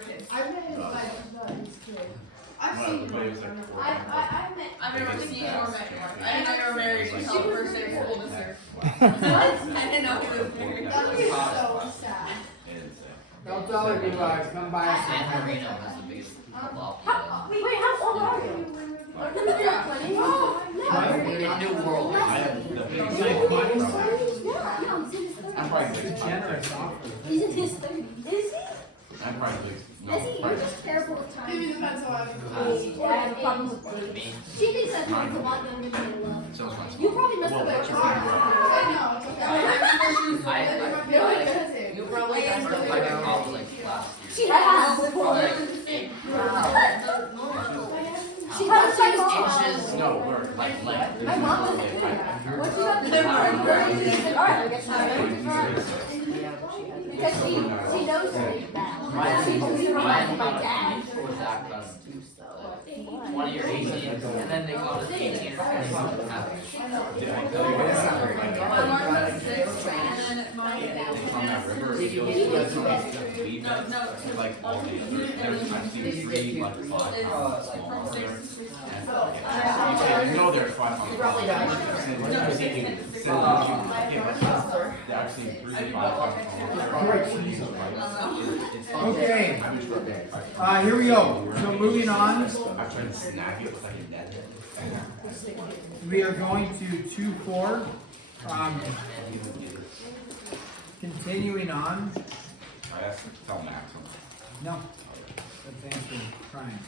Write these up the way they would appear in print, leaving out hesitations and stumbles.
kiss. I've met his wife, she's not his kid. I've Well, seen everybody her. was like, I've never seen or met her. I didn't know they were married. She was the first day of school this year. What? I didn't know he was married. That was so sad. Don't tell her you come by us San sometime. Marino has the biggest lobby. Wait, how old are you? New world. I have the biggest I'm probably the Generous offer. He's in his 30s. Is he? I'm probably Is he? You're just terrible with time. Maybe depends on I have a problem with age. She thinks that he's a lot younger than I love. So it's not You probably must have I worked know, it's okay. You probably I got called like last year. She has. She has Inches, no word, like My mom was like, what you got to do? Alright, I guess because she knows that. She's reminds my dad. was that one year 18, and then they got us 18 years. My mom was 6, and then my on that river, it goes like all these, there's, I've seen 3, like 5 pounds small there. You know there's 5 pounds. I've seen 3 to 5 pounds. Okay. Here we go. So moving on, I tried to snag it with like a net. we are going to 2-4. Continuing on. I have to tell Max. No. That's answering trying.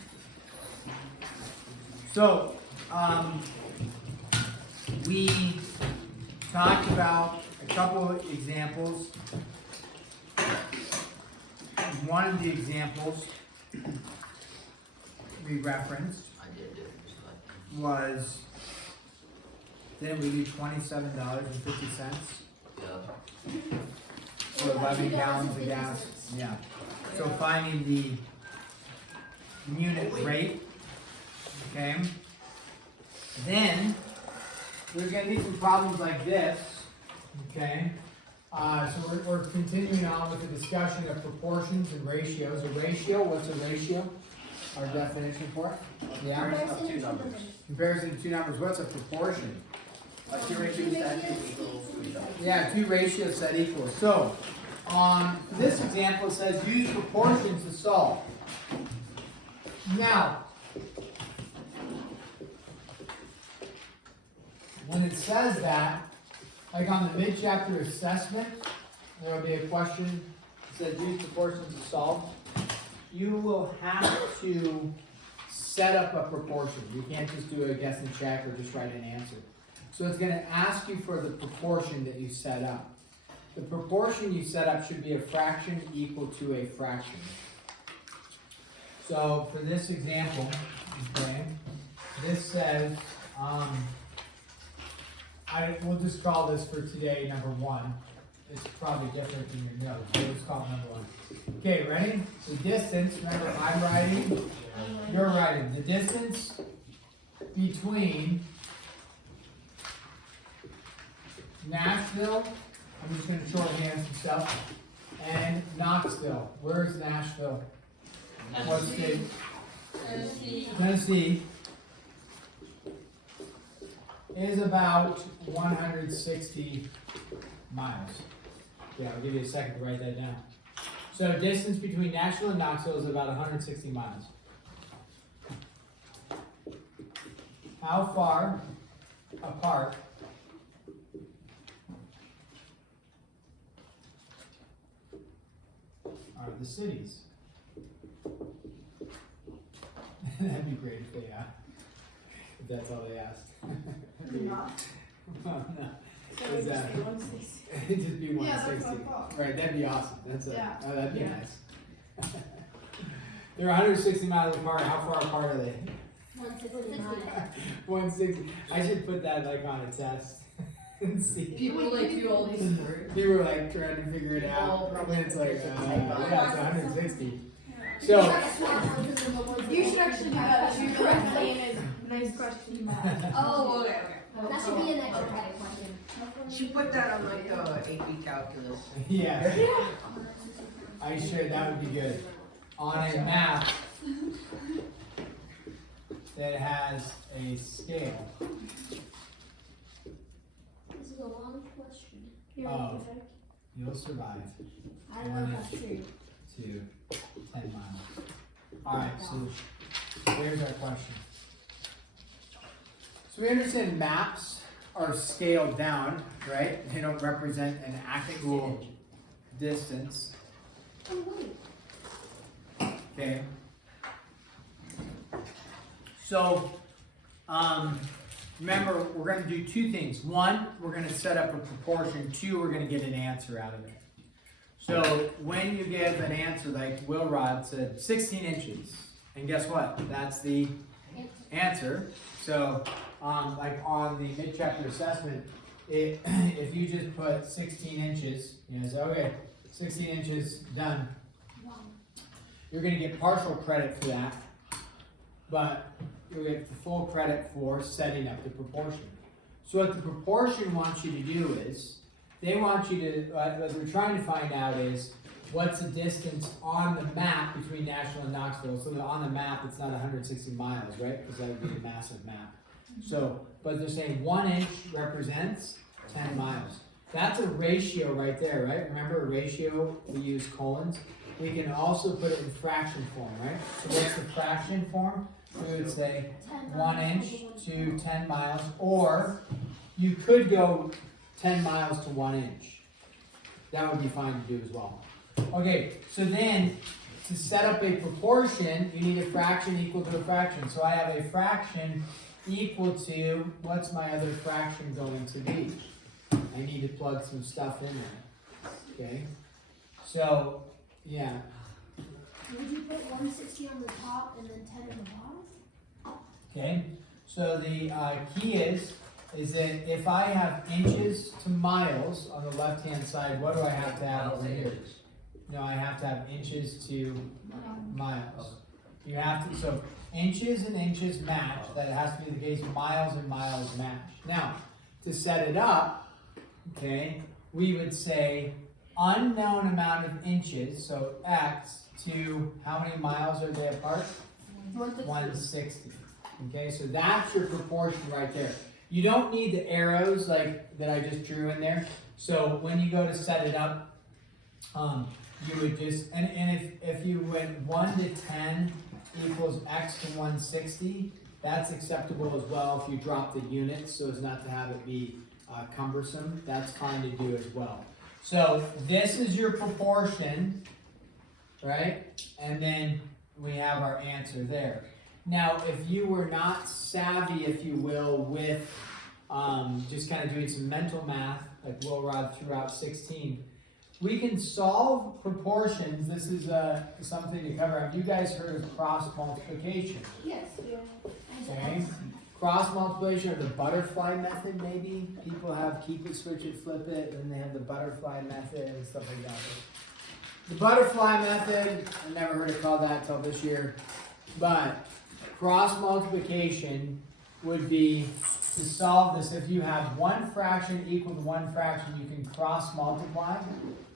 So, we talked about a couple of examples. One of the examples we referenced I did it. was, then we do $27.50 Yeah. for 11 gallons of gas. Yeah. So finding the unit rate. Okay. Then there's going to be some problems like this. Okay. So we're continuing on with the discussion of proportions and ratios. A ratio, what's a ratio? Our definition for it? Yeah. Comparison of two numbers. What's a proportion? Two ratios that equals. Yeah, two ratios set equal. So, on this example, it says use proportions to solve. Now, when it says that, like on the mid-chapter assessment, there will be a question that says use proportions to solve. You will have to set up a proportion. You can't just do a guess and check or just write an answer. So it's going to ask you for the proportion that you set up. The proportion you set up should be a fraction equal to a fraction. So for this example, okay, this says, we'll just call this for today number 1. It's probably different than your notes, so let's call it number 1. Okay, ready? The distance, remember I'm writing, you're writing. The distance between Nashville, I'm just going to shorthand some stuff, and Knoxville. Where's Nashville? What state? Tennessee. Is about 160 miles. Yeah, I'll give you a second to write that down. So distance between Nashville and Knoxville is about 160 miles. How far apart are the cities? That'd be great if they if that's all they asked. Well, no. It'd just be 160. Yeah, that's what I thought. Right, that'd be awesome. That's Yeah. Oh, that'd be nice. They're 160 miles apart. How far apart are they? 160. I should put that like on a test and see. People like do all these words. People are like trying to figure it out. When it's like, yeah, it's 160. So, You should actually do that. You correctly in a nice question. Oh, okay. That should be an extra credit question. She put that on like AP calculus. yeah. I sure that would be good. on a map that has a scale This is a long question. of, you'll survive, I don't know if that's true. to 10 miles. Alright, so here's our question. So we understand maps are scaled down, right? They don't represent an actual distance. Oh, wait. Okay. So, remember, we're going to do two things. One, we're going to set up a proportion. Two, we're going to get an answer out of it. So, when you give an answer, like Will Rod said, 16 inches. And guess what? That's the answer. So, like on the mid-chapter assessment, if you just put 16 inches, you know, say, okay, 16 inches, done. You're going to get partial credit for that, but you'll get the full credit for setting up the proportion. So what the proportion wants you to do is, they want you to, what they're trying to find out is, what's the distance on the map between Nashville and Knoxville? So on the map, it's not 160 miles, right? Because that would be a massive map. So, but they're saying 1 inch represents 10 miles. That's a ratio right there, right? Remember a ratio, we use colons. We can also put it in fraction form, right? So what's the fraction form? We would say 1 inch to 10 miles, or you could go 10 miles to 1 inch. That would be fine to do as well. Okay, so then to set up a proportion, you need a fraction equal to a fraction. So I have a fraction equal to, what's my other fraction going to be? I need to plug some stuff in there. Okay, so yeah. Would you put 160 on the top and then 10 on the bottom? Okay, so the key is that if I have inches to miles on the left-hand side, what do I have to have over here? No, I have to have inches to miles. You have to, so inches and inches match. That has to be the case. Miles and miles match. Now, to set it up, okay, we would say unknown amount of inches, so x, to how many miles are they apart? 160. Okay, so that's your proportion right there. You don't need the arrows like that I just drew in there. So when you go to set it up, you would just, and if you went 1 to 10 equals x to 160, that's acceptable as well if you drop the units so as not to have it be cumbersome. That's fine to do as well. So this is your proportion, right? And then we have our answer there. Now, if you were not savvy, if you will, with just kind of doing some mental math, like Will Rod threw out 16, we can solve proportions. This is something to cover. Have you guys heard of cross multiplication? Yes. Okay. Cross multiplication or the butterfly method, maybe. People have keep it, switch it, flip it, and they have the butterfly method and stuff like that. The butterfly method, I never heard it called that until this year. But cross multiplication would be to solve this. If you have one fraction equal to one fraction, you can cross multiply,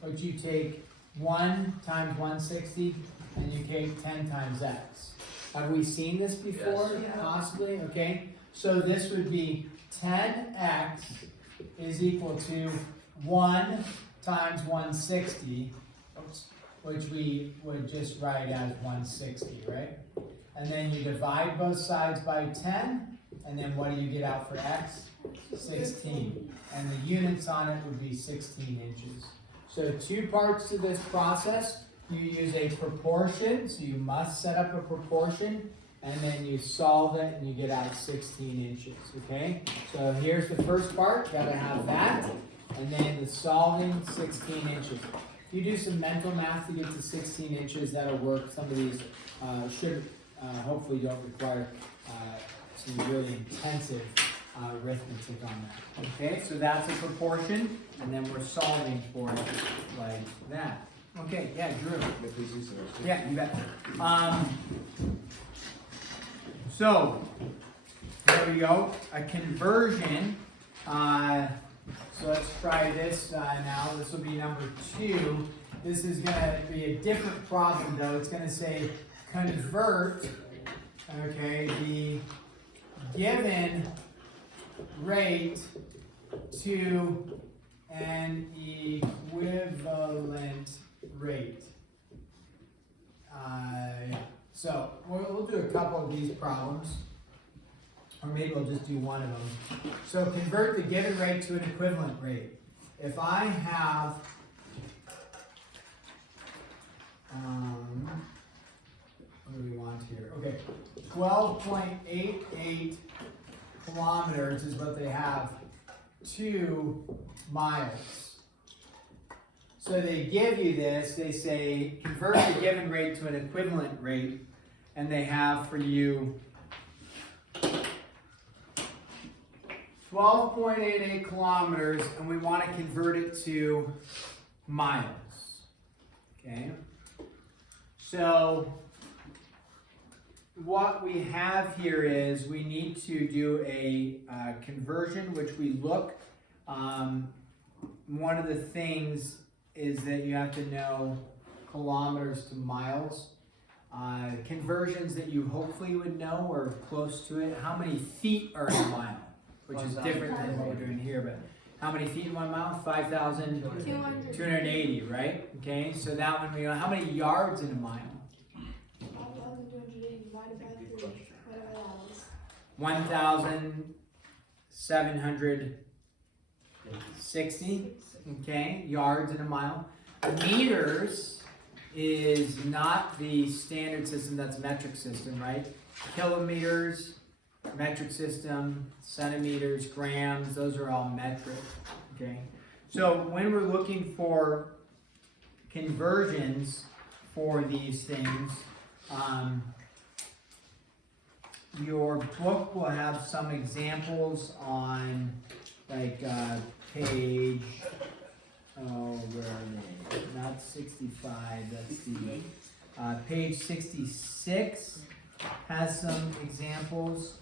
but you take 1 times 160 and you take 10 times x. Have we seen this before? Yes. Yeah. Possibly, okay. So this would be 10x is equal to 1 times 160, which we would just write as 160, right? And then you divide both sides by 10, and then what do you get out for x? 16. And the units on it would be 16 inches. So 2 parts to this process. You use a proportion, so you must set up a proportion, and then you solve it and you get out 16 inches, okay? So here's the first part, gotta have that, and then the solving 16 inches. If you do some mental math to get to 16 inches, that'll work. Some of these hopefully don't require some really intensive arithmetic on that. Okay, so that's a proportion, and then we're solving for it like that. Okay, yeah, Drew. Yeah, you bet. So, there we go. A conversion. So let's try this now. This will be number 2. This is going to be a different problem though. It's going to say convert, okay, the given rate to an equivalent rate. So we'll do a couple of these problems, or maybe we'll just do one of them. So convert the given rate to an equivalent rate. If I have what do we want here? Okay, 12.88 kilometers is what they have, 2 miles. So they give you this, they say convert the given rate to an equivalent rate, and they have for you 12.88 kilometers, and we want to convert it to miles. Okay? So what we have here is we need to do a conversion, which we look. One of the things is that you have to know kilometers to miles. Conversions that you hopefully would know or close to it. How many feet are in a mile? Which is different than what we're doing here, but how many feet in 1 mile? 5,280, right? Okay, so that one we know. How many yards in a mile? 5,280 divided by 3, whatever that is. 1,760, okay, yards in a mile. Meters is not the standard system, that's metric system, right? Kilometers, metric system, centimeters, grams, those are all metric, okay? So when we're looking for conversions for these things, your book will have some examples on like page, where are they? Not 65, that's the, page 66 has some examples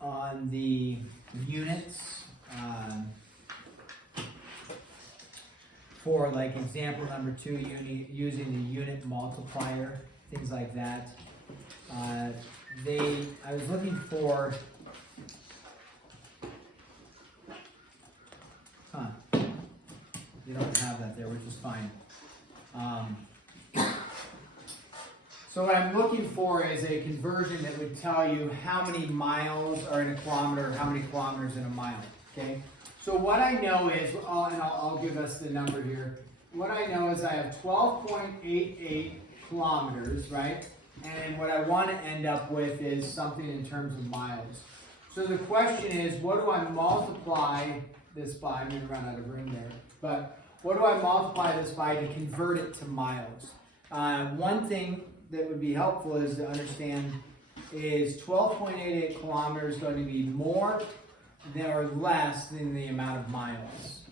on the units for like example number 2, using the unit multiplier, things like that. I was looking for, you don't have that there, which is fine. So what I'm looking for is a conversion that would tell you how many miles are in a kilometer, how many kilometers in a mile, okay? So what I know is, I'll give us the number here. What I know is I have 12.88 kilometers, right? And what I want to end up with is something in terms of miles. So the question is, what do I multiply this by? I'm going to run out of room there. But what do I multiply this by to convert it to miles? One thing that would be helpful is to understand, is 12.88 kilometers going to be more than or less than the amount of miles?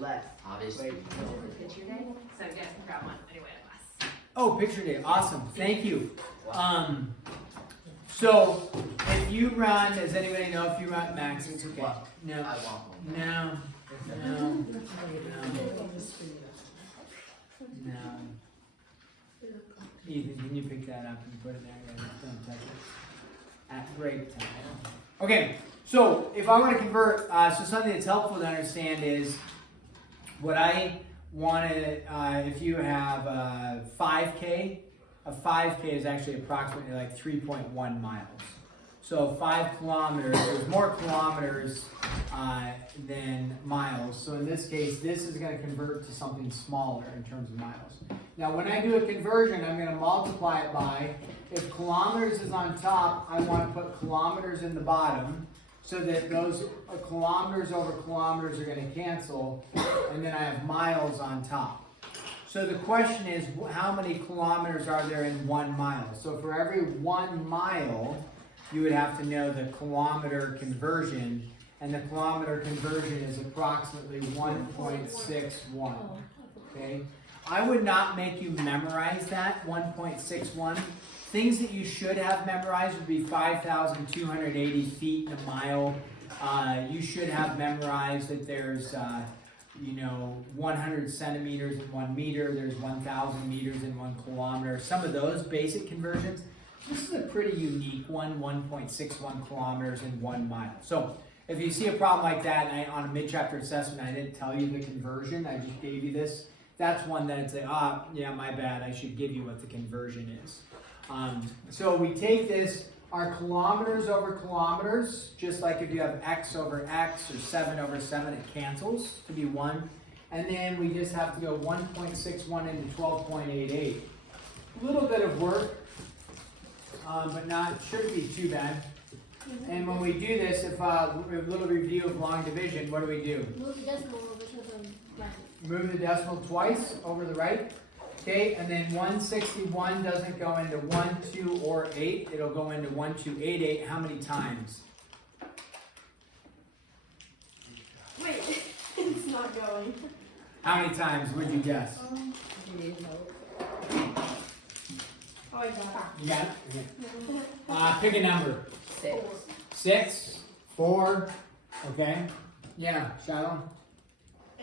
Less, obviously. Picture day? So you guys can grab one anyway, less. Oh, picture day, awesome, thank you. So if you run, does anybody know if you run Max? It's okay. No. I want one. No. Ethan, can you pick that up and put it there? Yeah, don't touch it. At break time. Okay, so if I were to convert, so something that's helpful to understand is what I want to, if you have a 5K is actually approximately like 3.1 miles. So 5 kilometers, there's more kilometers than miles. So in this case, this is going to convert to something smaller in terms of miles. Now when I do a conversion, I'm going to multiply it by, if kilometers is on top, I want to put kilometers in the bottom, so that those kilometers over kilometers are going to cancel, and then I have miles on top. So the question is, how many kilometers are there in 1 mile? So for every 1 mile, you would have to know the kilometer conversion, and the kilometer conversion is approximately 1.61, okay? I would not make you memorize that, 1.61. Things that you should have memorized would be 5,280 feet in a mile, You should have memorized that there's, 100 centimeters in 1 meter, there's 1,000 meters in 1 kilometer. Some of those basic conversions. This is a pretty unique one, 1.61 kilometers in 1 mile. So if you see a problem like that, and on a mid-chapter assessment, I didn't tell you the conversion, I just gave you this. That's one that I'd say, yeah, my bad, I should give you what the conversion is. So we take this, our kilometers over kilometers, just like if you have x over x or 7 over 7, it cancels to be 1. And then we just have to go 1.61 into 12.88. A little bit of work, but shouldn't be too bad. And when we do this, if a little review of long division, what do we do? Move the decimal over to the right. Move the decimal twice over the right. Okay, and then 161 doesn't go into 1, 2, or 8. It'll go into 1, 2, 8, 8. How many times? Wait, it's not going. How many times would you guess? Oh, I got it. You got it? Okay. Pick a number. 6, 4, okay. Yeah, Shiloh?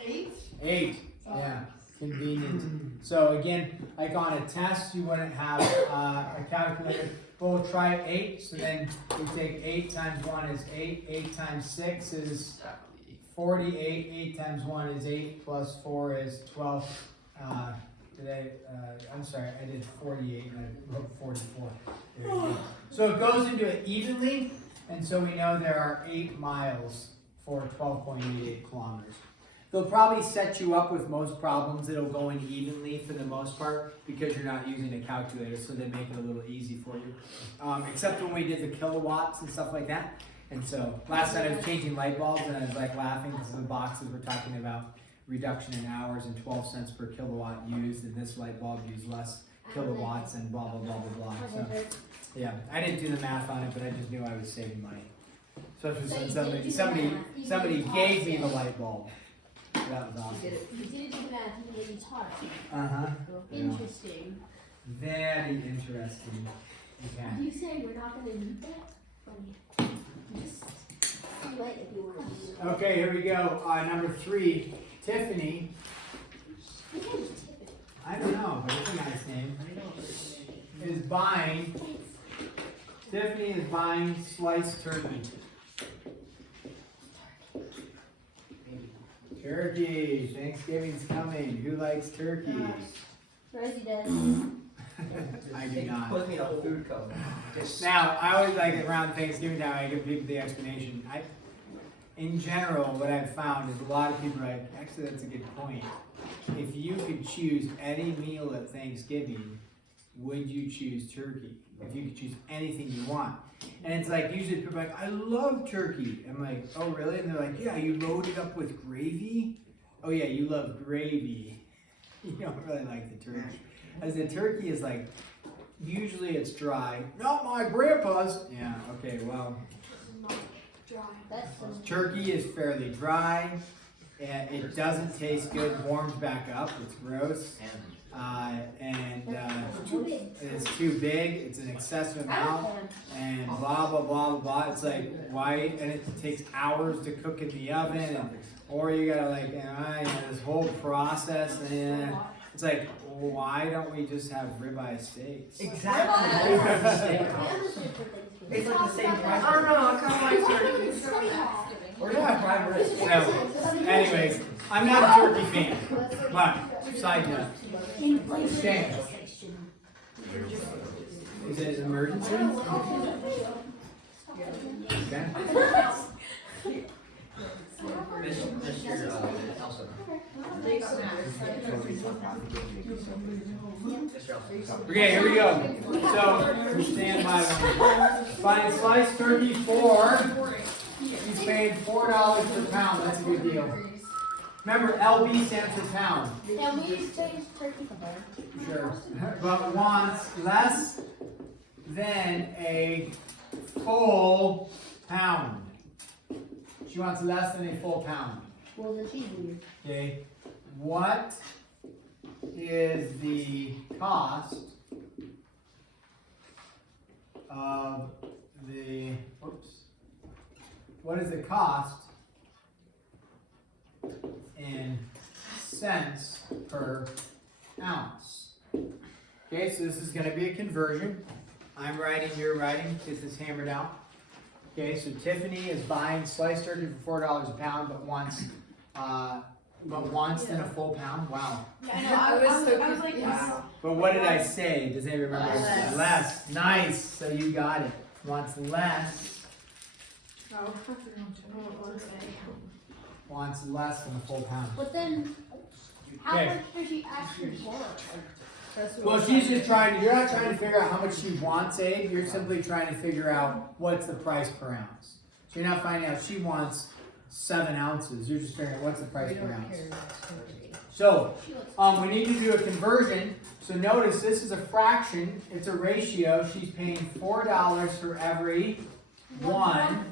8? 8, yeah, convenient. So again, like on a test, you wouldn't have a calculator. We'll try 8, so then we take 8 times 1 is 8, 8 times 6 is 48, 8 times 1 is 8, plus 4 is 12. I'm sorry, I did 48 and I wrote 44. There you go. So it goes into it evenly, and so we know there are 8 miles for 12.88 kilometers. They'll probably set you up with most problems that'll go in evenly for the most part because you're not using a calculator, so they make it a little easy for you. Except when we did the kilowatts and stuff like that. And so last night I was changing light bulbs and I was like laughing because the boxes were talking about reduction in hours and 12 cents per kilowatt used, and this light bulb used less kilowatts and blah, blah, blah, blah, blah. So, yeah, I didn't do the math on it, but I just knew I was saving money. Especially since somebody gave me the light bulb. That was awesome. You did do math, even though it's hard. Uh-huh. Interesting. Very interesting. Okay. Are you saying we're not going to need that? Just let if you want to use it. Okay, here we go. Number 3, Tiffany. What name is Tiffany? I don't know, but it's a nice name. Is buying. Tiffany is buying sliced turkey. Turkey. Thanksgiving's coming. Who likes turkey? Rosie does. I do not. Put me on food code. Now, I always like around Thanksgiving time, I give people the explanation. In general, what I've found is a lot of people are like, actually, that's a good point. If you could choose any meal at Thanksgiving, would you choose turkey? If you could choose anything you want. And it's like, usually people are like, I love turkey. I'm like, oh, really? And they're like, yeah, you load it up with gravy? Oh, yeah, you love gravy. You don't really like the turkey. As the turkey is like, usually it's dry. Not my grandpa's. Yeah, okay, well. Turkey is fairly dry. And it doesn't taste good. Warms back up. It's gross. It's too big. It's an excessive amount. And blah, blah, blah, blah, blah. It's like, why? And it takes hours to cook in the oven. Or you gotta like, this whole process. And it's like, why don't we just have ribeye steaks? Exactly. It's like the same price. I don't know, I kind of like turkey. We're not prime rib. So, anyways, I'm not a turkey fan. But, side note. Shane. Is it an emergency? Okay. Mr. Elson. Okay, here we go. So, stand by. Buying sliced turkey for, he's paying $4 per pound. That's a good deal. Remember, LB stands for pound. Can we change turkey for her? Sure. But wants less than a full pound. She wants less than a full pound. Well, then she's weird. Okay. What is the cost of the what is the cost in cents per ounce? Okay, so this is going to be a conversion. I'm writing, you're writing, get this hammered out. Okay, so Tiffany is buying sliced turkey for $4 a pound, but wants then a full pound. Wow. Yeah, I know. I was like, wow. But what did I say? Does anybody remember? Less. Less. Nice. So you got it. Wants less. Wants less than a full pound. But then, how Okay. much does she actually want? Well, she's just trying. You're not trying to figure out how much she wants, Abe. You're simply trying to figure out what's the price per ounce. So you're not finding out she wants 7 ounces. You're just figuring out what's the price per ounce. So, we need to do a conversion. So notice this is a fraction. It's a ratio. She's paying $4 for every 1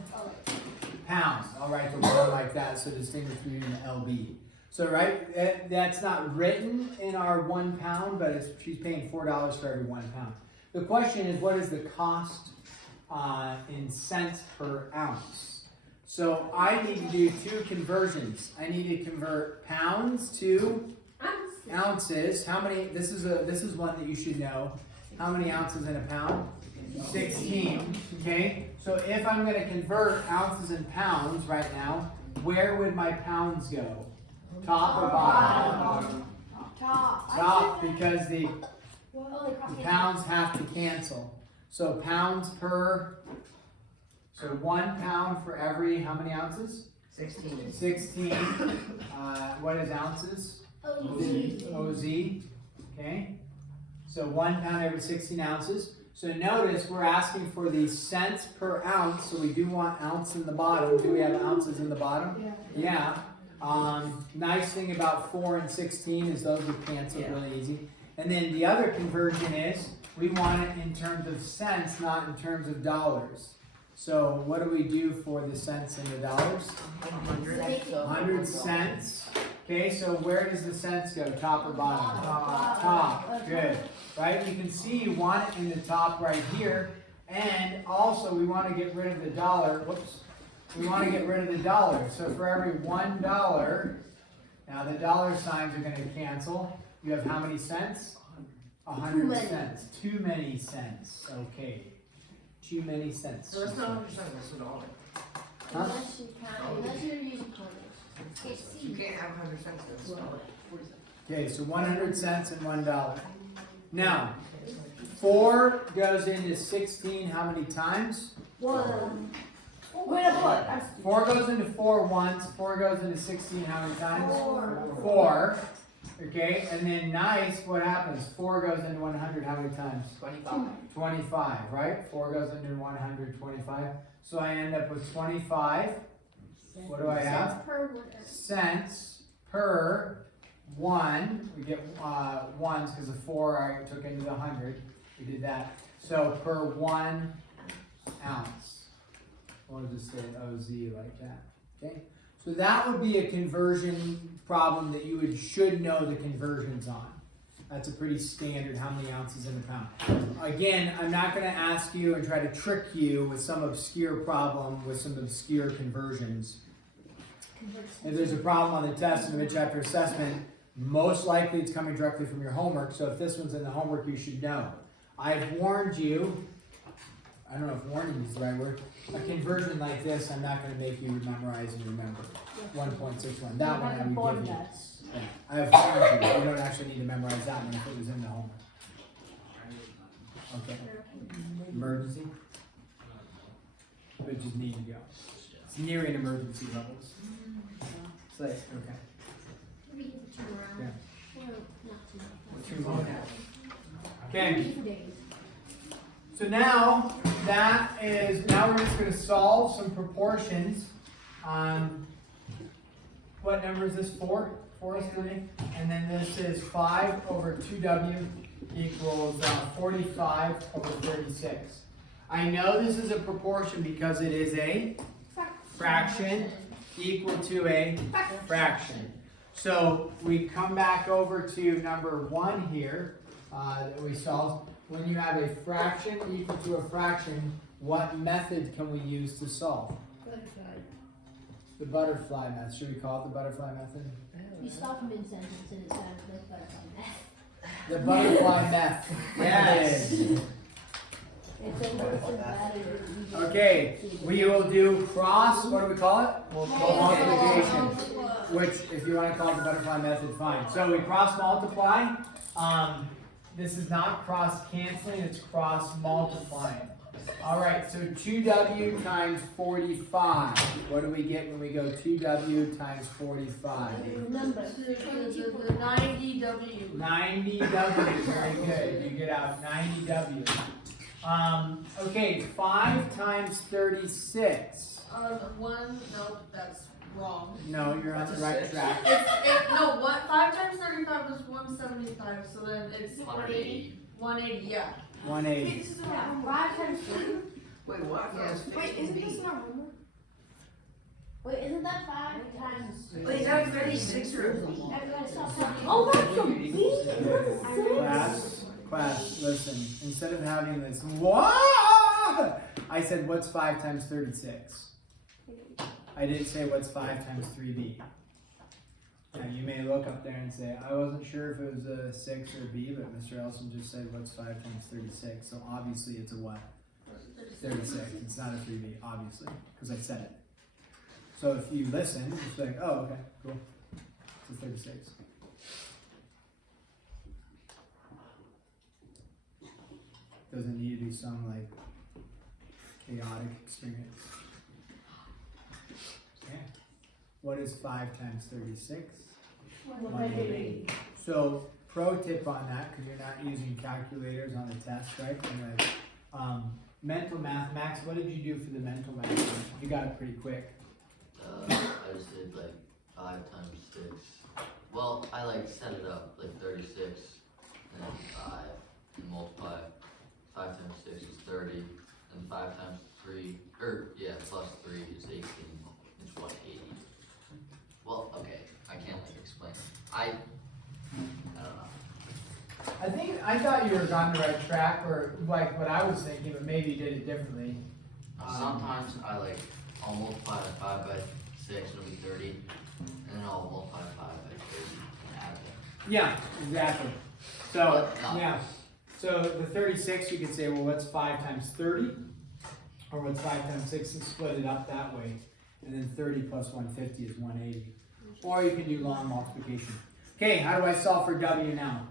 pound. I'll write the 1 like that so distinguish between the LB. So right, that's not written in our 1 pound, but she's paying $4 for every 1 pound. The question is, what is the cost in cents per ounce? So I need to do 2 conversions. I need to convert pounds to ounces. How many? This is one that you should know. How many ounces in a pound? 16. Okay. So if I'm going to convert ounces and pounds right now, where would my pounds go? Top or bottom? Top, because the pounds have to cancel. So pounds per, so 1 pound for every, how many ounces? 16. 16. What is ounces? OZ. Okay. So 1 pound every 16 ounces. So notice we're asking for the cents per ounce. So we do want ounce in the bottom. Do we have ounces in the bottom? Yeah. Nice thing about 4 and 16 is those would cancel really easy. And then the other conversion is we want it in terms of cents, not in terms of dollars. So what do we do for the cents and the dollars? 100 cents. Okay, so where does the cents go? Top or bottom? Top. Good. Right? You can see you want it in the top right here. And also we want to get rid of the dollar. Whoops. We want to get rid of the dollar. So for every $1, now the dollar signs are going to cancel. You have how many cents? 100 cents. Too many cents. Okay. Too many cents. So it's not 100 cents, it's a dollar. Huh? Unless you're using coins. You can't have 100 cents, it's a dollar. Okay, so 100 cents and $1. Now, 4 goes into 16 how many times? 1. Wait a minute. 4 goes into 4 once. 4 goes into 16 how many times? 4. 4. Okay, and then nice, what happens? 4 goes into 100 how many times? 25. 25, right? 4 goes into 125. So I end up with 25. What do I have? Cents per 1. We get ones because the 4 I took into the 100. We did that. So per 1 ounce. We'll just say OZ like that. Okay? So that would be a conversion problem that you should know the conversions on. That's a pretty standard how many ounces in a pound. Again, I'm not going to ask you and try to trick you with some obscure problem with some obscure conversions. If there's a problem on the test and the mid-chapter assessment, most likely it's coming directly from your homework. So if this one's in the homework, you should know. I've warned you. I don't know if warning is the right word. A conversion like this, I'm not going to make you memorize and remember. 1.61. That one I would give you. Yeah. I have warned you. You don't actually need to memorize that one if it was in the homework. Okay. Emergency. But just need to go. It's nearing emergency levels. It's like, okay. Okay. So now we're just going to solve some proportions. What number is this? 4? 4 is 3. And then this is 5 over 2w equals 45 over 36. I know this is a proportion because it is a fraction equal to a fraction. So we come back over to number 1 here that we solved. When you have a fraction equal to a fraction, what method can we use to solve? The The butterfly method. Should we call it the butterfly method? You stop mid-sentence and it sounds like butterfly math. The butterfly method. Yes. It's almost as bad as it Okay, we will do cross, what do we call it? We'll call multiplication. Which, if you want to call it the butterfly method, fine. So we cross multiply. This is not cross canceling, it's cross multiplying. Alright, so 2w times 45. What do we get when we go 2w times 45? number. 90W. 90w, very good. You get out 90w. Okay, 5 times 36. No, that's wrong. No, you're on the right track. No, what? 5 times 35 is 175, so then it's 180. 180, yeah. 180. Yeah, 5 times 3. Wait, what? Wait, isn't this not number? Wait, isn't that 5 times? Wait, that was 36 or? Everybody stop talking. Oh, that's a B. Class, listen, instead of having this, what? I said, what's 5 times 36? I didn't say what's 5 times 3b. Now, you may look up there and say, I wasn't sure if it was a 6 or a b, but Mr. Elson just said, what's 5 times 36? So obviously it's a what? 36. It's not a 3b, obviously, because I said it. So if you listen, it's like, oh, okay, cool. It's a 36. Doesn't need to be some like chaotic experience. Okay. What is 5 times 36? 180. So pro tip on that, because you're not using calculators on the test, right? And mental math, Max, what did you do for the mental math? You got it pretty quick. I just did like 5 times 6. Well, I like set it up like 36 and then 5 and multiply. 5 times 6 is 30, and 5 times 3, plus 3 is 18, it's 180. Well, okay, I can't like explain it. I don't know. I thought you were on the right track, or like what I was thinking, but maybe you did it differently. Sometimes I'll multiply the 5 by 6, it'll be 30, and then I'll multiply 5 by 30 and add it. Yeah, exactly. So, But, no. yeah. So the 36, you could say, well, what's 5 times 30? Or what's 5 times 6 and split it up that way. And then 30 plus 150 is 180. Or you can do long multiplication. Okay, how do I solve for W now?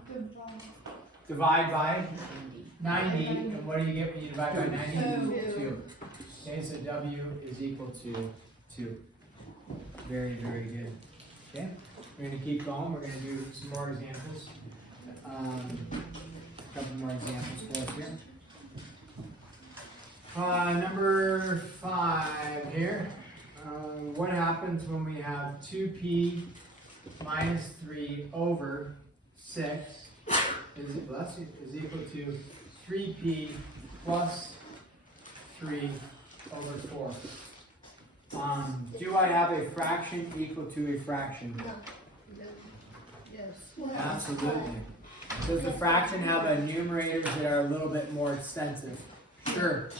Divide by 90. And what do you get when you divide by 90? 2. Okay, so W is equal to 2. Very, very good. Okay, we're going to keep going. We're going to do some more examples. A couple more examples for us here. Number 5 here. What happens when we have 2p minus 3 over 6 is equal to 3p plus 3 over 4? Do I have a fraction equal to a fraction? Yes. Absolutely. Does the fraction have a numerators that are a little bit more extensive? Sure.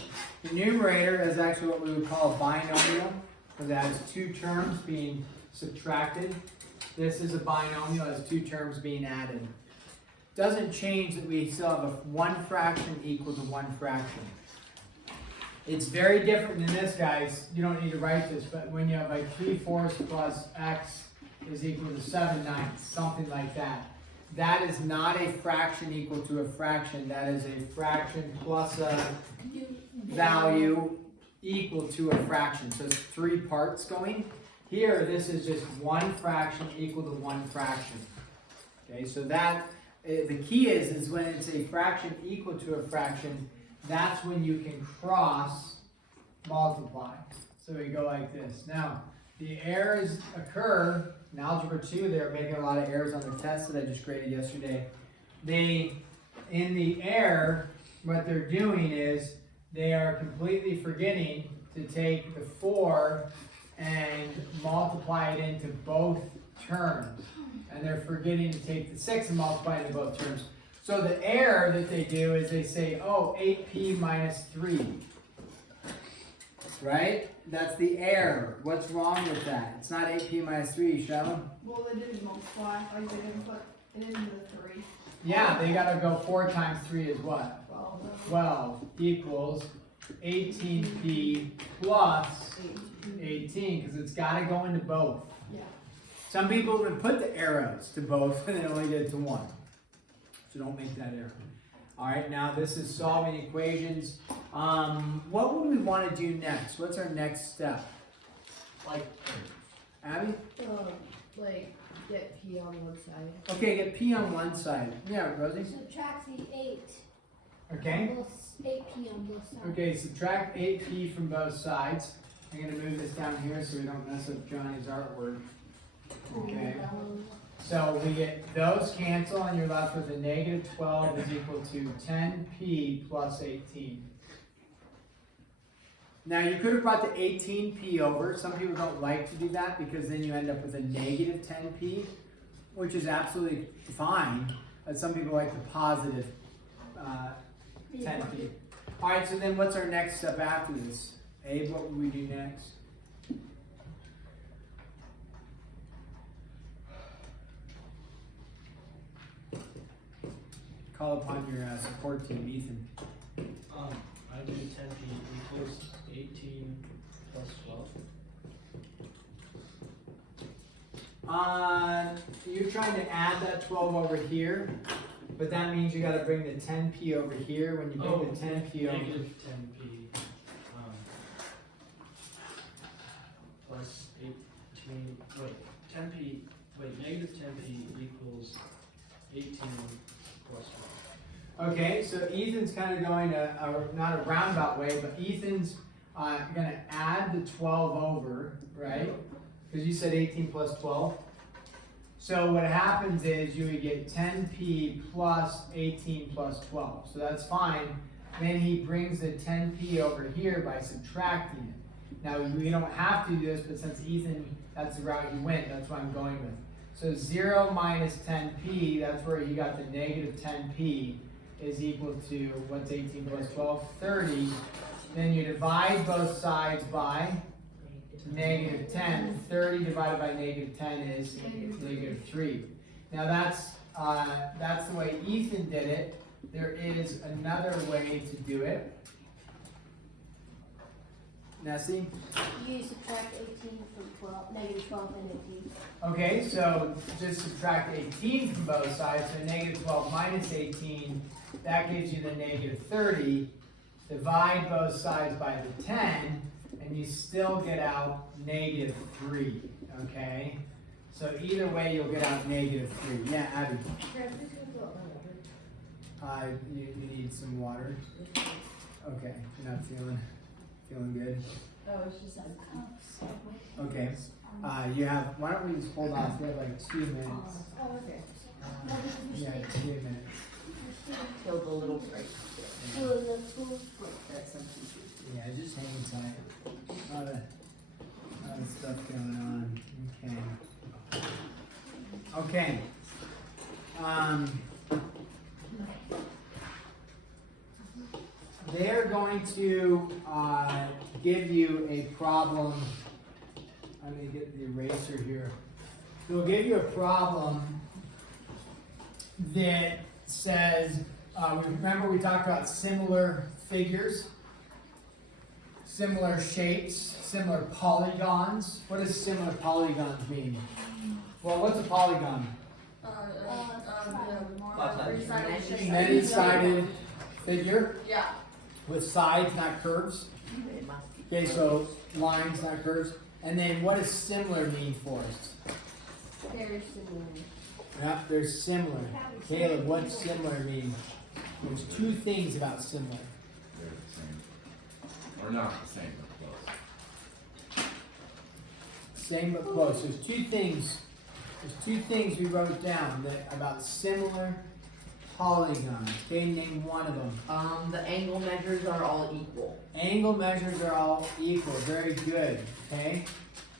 The numerator is actually what we would call a binomial, because it has 2 terms being subtracted. This is a binomial, it has 2 terms being added. Doesn't change that we still have a 1 fraction equal to 1 fraction. It's very different than this, guys. You don't need to write this, but when you have like 3/4 plus x is equal to 7/9, something like that. That is not a fraction equal to a fraction. That is a fraction plus a value equal to a fraction. So it's 3 parts going. Here, this is just 1 fraction equal to 1 fraction. Okay, so that, the key is when it's a fraction equal to a fraction, that's when you can cross multiply. So we go like this. Now, the errors occur in Algebra 2, they're making a lot of errors on the test that I just graded yesterday. In the error, what they're doing is they are completely forgetting to take the 4 and multiply it into both terms. And they're forgetting to take the 6 and multiply it into both terms. So the error that they do is they say, oh, 8p minus 3. right? That's the error. What's wrong with that? It's not 8p minus 3, Shalom. Well, they didn't multiply. Like they didn't put it into the 3. Yeah, they gotta go 4 times 3 is what? 12 equals 18p plus 18, because it's gotta go into both. Yeah. Some people would put the arrows to both and then only get it to one. So don't make that error. Alright, now this is solving equations. What would we want to do next? What's our next step? Like, Abby? Like get P on one side. Okay, get p on one side. Yeah, Rosie? Subtract the 8. Okay. Both 8p on both sides. Okay, subtract 8p from both sides. I'm going to move this down here so we don't mess up Johnny's artwork. Okay. So we get those cancel and you're left with a negative 12 is equal to 10p plus 18. Now you could have brought the 18p over. Some people don't like to do that because then you end up with a negative 10p, which is absolutely fine. But some people like the positive 10p. Alright, so then what's our next step after this? Abe, what would we do next? Call upon your support team, Ethan. I do 10p equals 18 plus 12. You're trying to add that 12 over here, but that means you gotta bring the 10p over here. When you bring the 10p over, Negative 10p plus 18, negative 10p equals 18 plus 12. okay, so Ethan's kind of going not a roundabout way, but Ethan's gonna add the 12 over, right? Because you said 18 plus 12. So what happens is you would get 10p plus 18 plus 12. So that's fine. Then he brings the 10p over here by subtracting it. Now we don't have to do this, but since Ethan, that's the route he went, that's what I'm going with. So 0 minus 10p, that's where he got the negative 10p, is equal to, what's 18 plus 12? 30. Then you divide both sides by negative 10. 30 divided by negative 10 is negative 3. Now that's the way Ethan did it. There is another way to do it. Nessie? You subtract 18 from 12, negative 12 and 18. Okay, so just subtract 18 from both sides, so negative 12 minus 18, that gives you the negative 30. Divide both sides by the 10, and you still get out negative 3, okay? So either way, you'll get out negative 3. Yeah, Abby? You need some water? Okay, you're not feeling good? Oh, it's just like cups. Okay. You have, why don't we just hold off? We have like 2 minutes. Oh, okay. Yeah, 2 minutes. Killed a little break. So the school. That's something. Yeah, just hang tight. A lot of stuff going on. Okay. They're going to give you a problem. I'm going to get the eraser here. They'll give you a problem that says, remember we talked about similar figures, similar shapes, similar polygons. What does similar polygons mean? Well, what's a polygon? Many-sided figure Yeah. with sides, not curves. Okay, so lines, not curves. And then what does similar mean for us? Very similar. Yep, they're similar. Caleb, what's similar mean? There's 2 things about similar. they're the same. Or not the same, but close. Same but close. There's 2 things. There's 2 things we wrote down that about similar polygons. Okay, name one of them. The angle measures are all equal. Angle measures are all equal. Very good. Okay.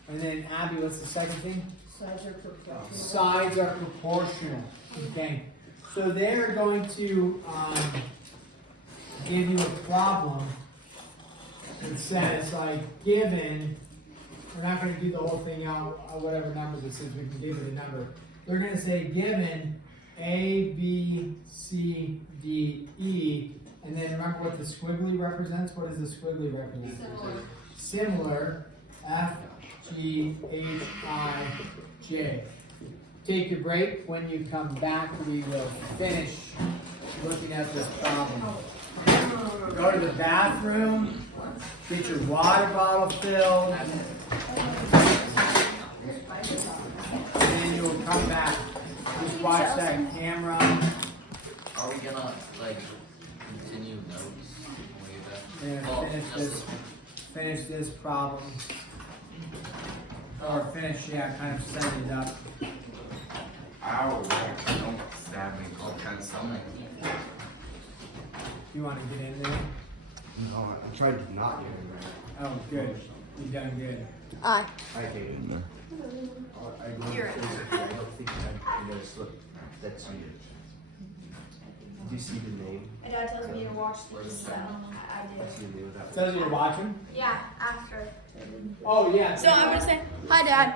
And then Abby, what's the second thing? Sides are proportional. Sides are proportional. Okay. So they're going to give you a problem it says like given, we're not gonna do the whole thing out, whatever numbers it says, we can give it a number. They're gonna say given A, B, C, D, E, and then remember what the squiggly represents? What does the squiggly represent? Similar, F, G, H, I, J. Take your break. When you come back, we will finish looking at this problem. Go to the bathroom, get your water bottle filled, and then you will come back. Just watch that camera. Are we gonna like continue notes when we get back? We're gonna finish this problem. Or finish, yeah, kind of set it up. Ow, don't stab me. All kinds of something. You wanna get in there? No, I tried to not get it right. Oh, good. You've done good. Aye. I gave it. I don't You're think I don't think I noticed. Look, that's you. Did you see the name? My dad tells me to watch this, so I What's do. the name of that? Says you're watching? Yeah, after. Oh, yeah. So I'm gonna say, hi Dad.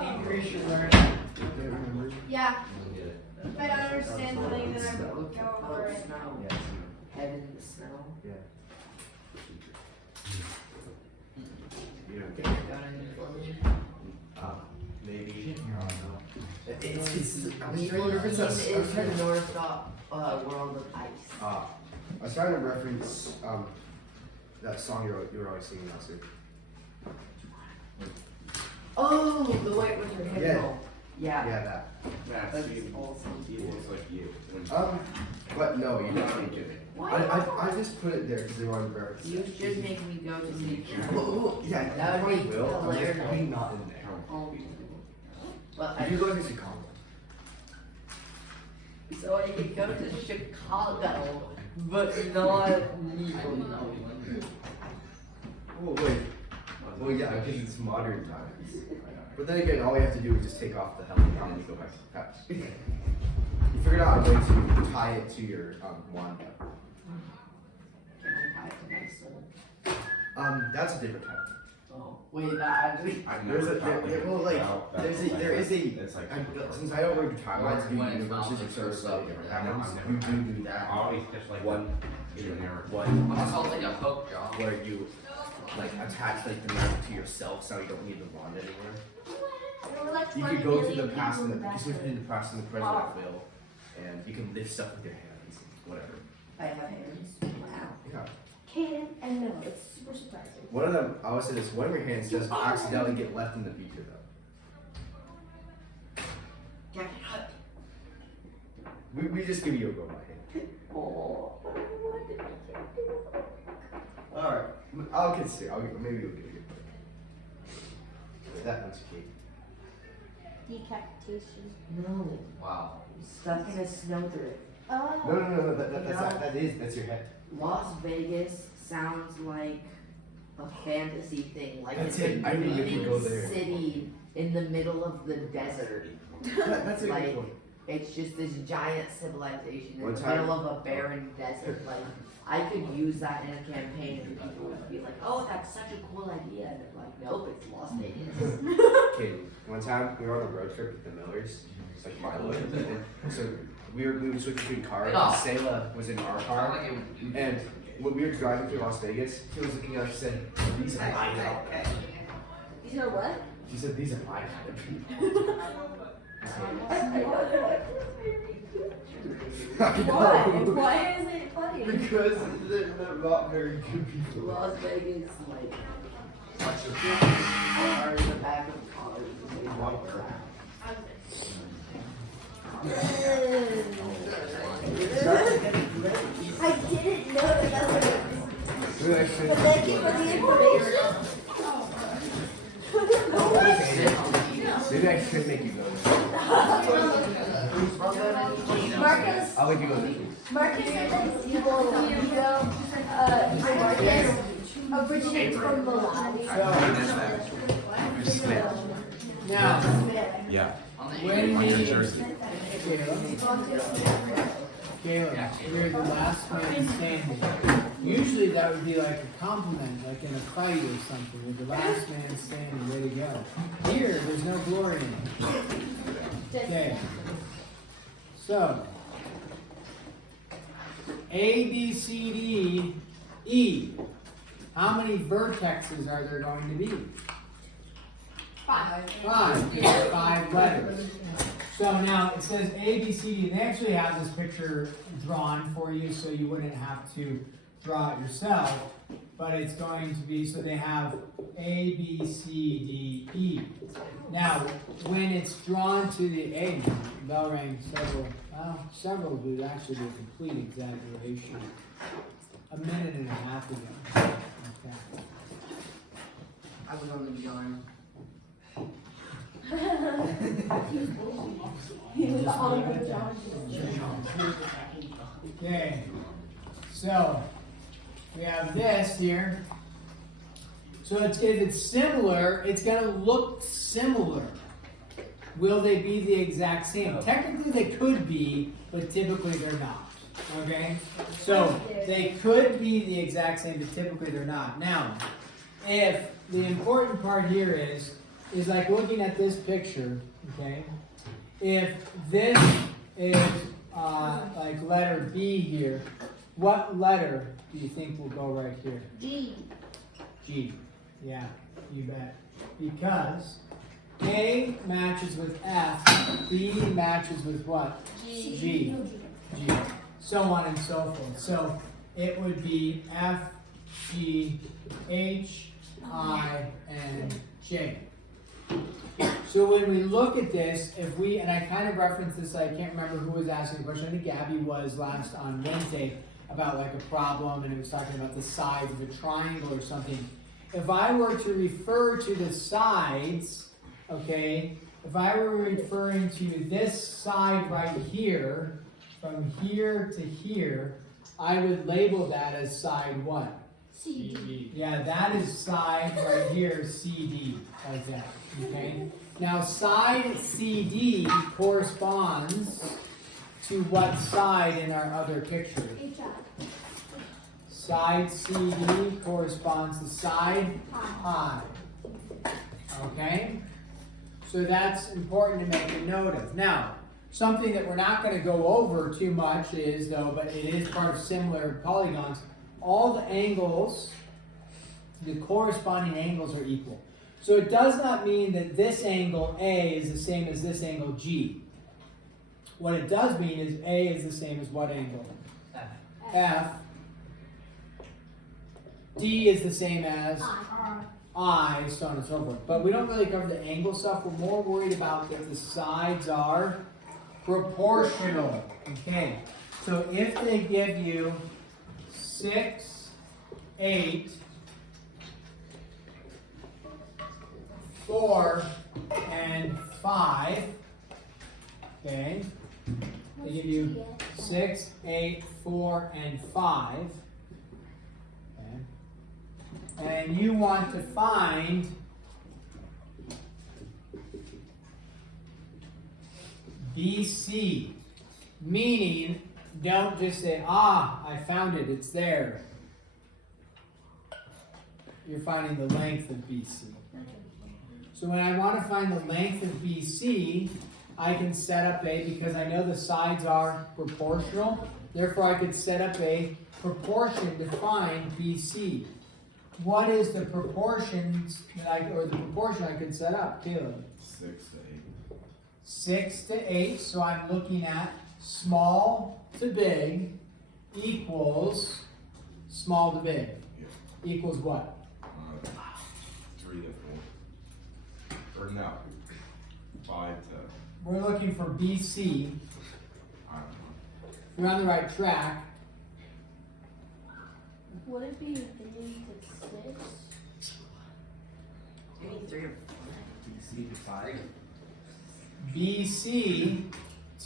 Increase your learning. Do you remember? Yeah, We'll get it. if I don't understand something, then I go over it. Snow. Yeah, Head in the snow. yeah. You know, Got anything for me? maybe. I don't know. It's I'm Evil trying to reference that. is the North world of ice. I was trying to reference that song you were always singing last week. Oh, the white with your head Yeah. roll. Yeah. Yeah, that. That's awesome. He looks like you. But no, you don't need to. Why I just put it there because they wanted to reference You it. should make me go to see. Yeah, That that would probably be will. I'm just hilarious. probably not in there. But If you go to Chicago. so I could go to Chicago, but not New York. Oh wait. Well, yeah, because it's modern times. But then again, all we have to do is just take off the helmet and then go back to the past. You figured out a way to tie it to your wand. Can I tie it to my soul? That's a different type. Oh, wait, that actually. I've There's never a thought there, well, like about that. there is a. It's like Since I don't work timelines, do When it's universes not are so fixed slightly up, different I know, timelines. I've You never- do that. I always just like One generic. one That sounds like a hook job. where you like attach like the magic to yourself, so you don't need the wand anymore. You could go to the past and you can in the past and the present at will, and you can lift stuff with your hands, whatever. I have hands. Wow. Yeah. Can and no, it's super surprising. One of them, I always say this, one of your hands does accidentally get left in the beaker though. We just give you a go by hand. Oh, Alright, I'll consider, maybe we'll give you a break. That one's key. decapitation. No, Wow. stuck in a snowdrift. Oh. No, that's your head. Las Vegas sounds like a fantasy thing, like That's it's it, a I knew you could go green there. city in the middle of the desert. That's a Like, good one. It's just this giant civilization in One the time- middle of a barren desert. Like, I could use that in a campaign and people would be like, oh, that's such a cool idea. And I'm like, nope, it's Las Vegas. Okay, one time we were on a road trip with the Millers, it's like my load, and so we would switch between cars, Oh. and Sayla was in our car, and when we were driving through Las Vegas, he was looking at us and said, these are my kind of people. These are what? She said, these are my kind of people. I know. Why is it funny? Because they're not very good people. Las Vegas, like, are in the back of cars and they walk around. I didn't know that that's what it was. Maybe I should- But thank you for the information. Maybe I should make you go. Marcus, I'll make you go. Marcus said that evil Marcus originates from Maladi. Now, Yeah. when we, Jersey. Caleb, you're the last man standing. Usually that would be like a compliment, like in a fight or something. You're the last man standing, way to go. Here, there's no glory in it. Okay. So, A, B, C, D, E. How many vertexes are there going to be? 5. 5. 5 letters. So now it says A, B, C, D. They actually have this picture drawn for you so you wouldn't have to draw it yourself. But it's going to be, so they have A, B, C, D, E. Now, when it's drawn to the A, bell rang several would actually be a complete exaggeration. A minute and a half ago. Okay. I was on the yarn. He was on the job. Okay, so we have this here. So if it's similar, it's going to look similar. Will they be the exact same? Technically they could be, but typically they're not. Okay? So they could be the exact same, but typically they're not. Now, if the important part here is like looking at this picture, okay? If this is like letter B here, what letter do you think will go right here? G. G. Yeah, you bet. Because A matches with F, B matches with what? G. G. G. So on and so forth. So it would be F, G, H, I, and J. So when we look at this, if we, and I kind of referenced this, I can't remember who was asking the question, I think Gabby was last on Wednesday, about like a problem, and it was talking about the sides of a triangle or something. If I were to refer to the sides, okay, if I were referring to this side right here, from here to here, I would label that as side what? C. Yeah, that is side right here, CD, like that, okay? Now, side CD corresponds to what side in our other picture? H. Side CD corresponds to side I, okay? So that's important to make a note of. Now, something that we're not going to go over too much is, though, but it is part of similar polygons, all the angles, the corresponding angles are equal. So it does not mean that this angle A is the same as this angle G. What it does mean is A is the same as what angle? F. D is the same as I, so on and so forth. But we don't really cover the angle stuff. We're more worried about that the sides are proportional. Okay. So if they give you 6, 8, 4, and 5, okay, they give you 6, 8, 4, and 5, okay, and you want to find BC, meaning don't just say, I found it, it's there. You're finding the length of BC. So when I want to find the length of BC, I can set up because I know the sides are proportional, therefore I could set up a proportion to find BC. What is the proportions the proportion I could set up, Caleb? 6 to 8. 6 to 8, so I'm looking at small to big equals small to big. Yeah. Equals what? 3 to 4. Or no. 5 to, We're looking for BC. I don't know. You're on the right track. Would it be 3 to 6? You need 3 or 4. BC to 5. BC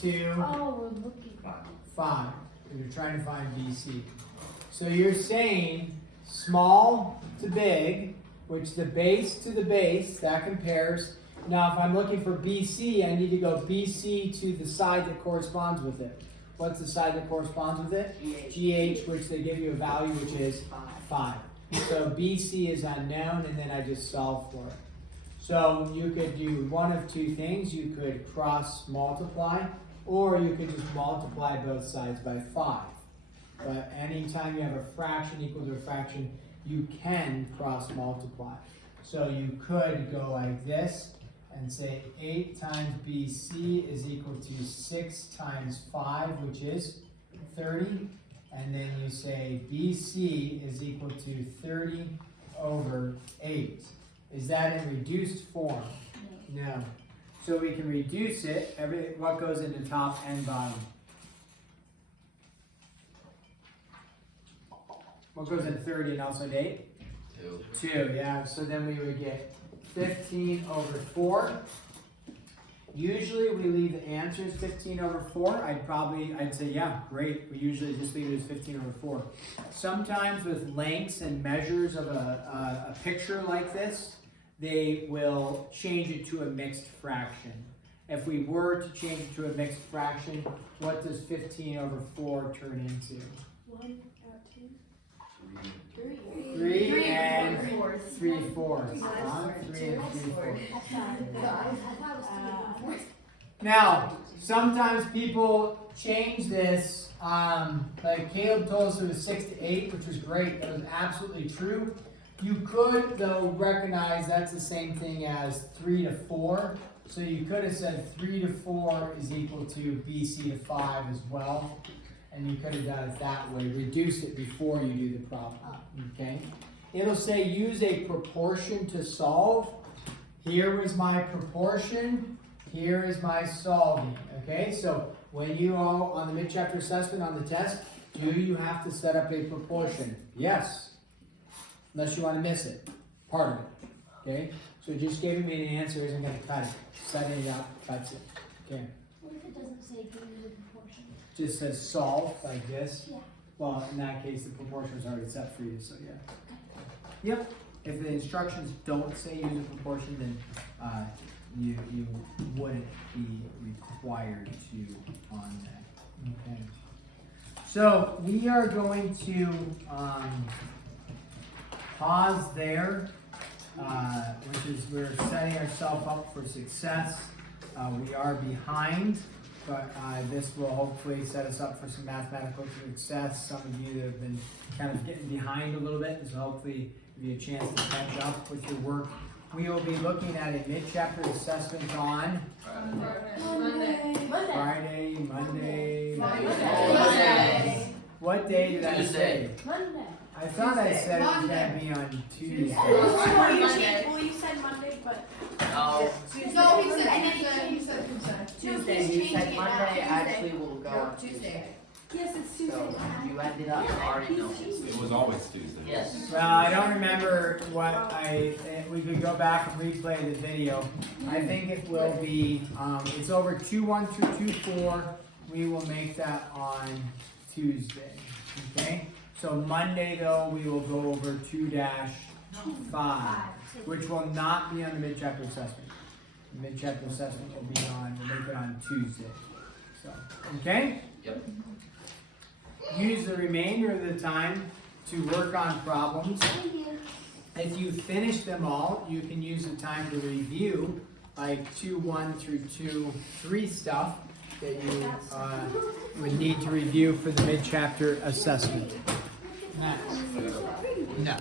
to Oh, we're looking. 5. You're trying to find BC. So you're saying small to big, which the base to the base, that compares. Now if I'm looking for BC, I need to go BC to the side that corresponds with it. What's the side that corresponds with it? GH, which they give you a value, which is 5. So BC is unknown, and then I just solve for it. So you could do one of two things. You could cross multiply, or you could just multiply both sides by 5. But anytime you have a fraction equal to a fraction, you can cross multiply. So you could go like this and say 8 times BC is equal to 6 times 5, which is 30. And then you say BC is equal to 30 over 8. Is that in reduced form? No. So we can reduce it. What goes into top and bottom? What goes in 30 and also 8? 2. 2, yeah. So then we would get 15 over 4. Usually we leave the answers 15 over 4. I'd say, yeah, great. We usually just leave it as 15 over 4. Sometimes with lengths and measures of a picture like this, they will change it to a mixed fraction. If we were to change it to a mixed fraction, what does 15 over 4 turn into? 1, 2, 3 and 3/4. 3/4. 3 and 3/4. Now, sometimes people change this. Like Caleb told us it was 6 to 8, which was great. That was absolutely true. You could, though, recognize that's the same thing as 3 to 4. So you could have said 3 to 4 is equal to BC to 5 as well. And you could have done it that way. Reduce it before you do the problem. Okay? It'll say use a proportion to solve. Here is my proportion. Here is my solving. Okay? So when you all on the mid-chapter assessment on the test, do you have to set up a proportion? Yes. Unless you want to miss it. Part of it. Okay? So just giving me an answer isn't going to cut it. Setting it up cuts it. Okay? What if it doesn't say do the proportion? Just says solve like this. Yeah. Well, in that case, the proportion is already set for you, so yeah. Yep. If the instructions don't say use a proportion, then you wouldn't be required to on that. Okay. So we are going to pause there, which is we're setting ourselves up for success. We are behind, but this will hopefully set us up for some mathematical success. Some of you that have been kind of getting behind a little bit, this will hopefully give you a chance to catch up with your work. We will be looking at a mid-chapter assessment on Friday, Monday. What day did I say? Monday. I thought I said it was going to be on Tuesday. Well, you said Monday, but. No. No, he said Tuesday, you said Monday actually will go on Tuesday. Yes, it's Tuesday. So you ended up. I already know. It was always Tuesday. Yes. Well, I don't remember what we could go back and replay the video. I think it will be, it's over 2-1 through 2-4. We will make that on Tuesday, okay? So Monday, though, we will go over 2-5, which will not be on the mid-chapter assessment. The mid-chapter assessment will be on, we'll make it on Tuesday. So, okay? Yep. Use the remainder of the time to work on problems. Thank you. If you finish them all, you can use the time to review, like 2-1 through 2-3 stuff that you would need to review for the mid-chapter assessment. Next. No.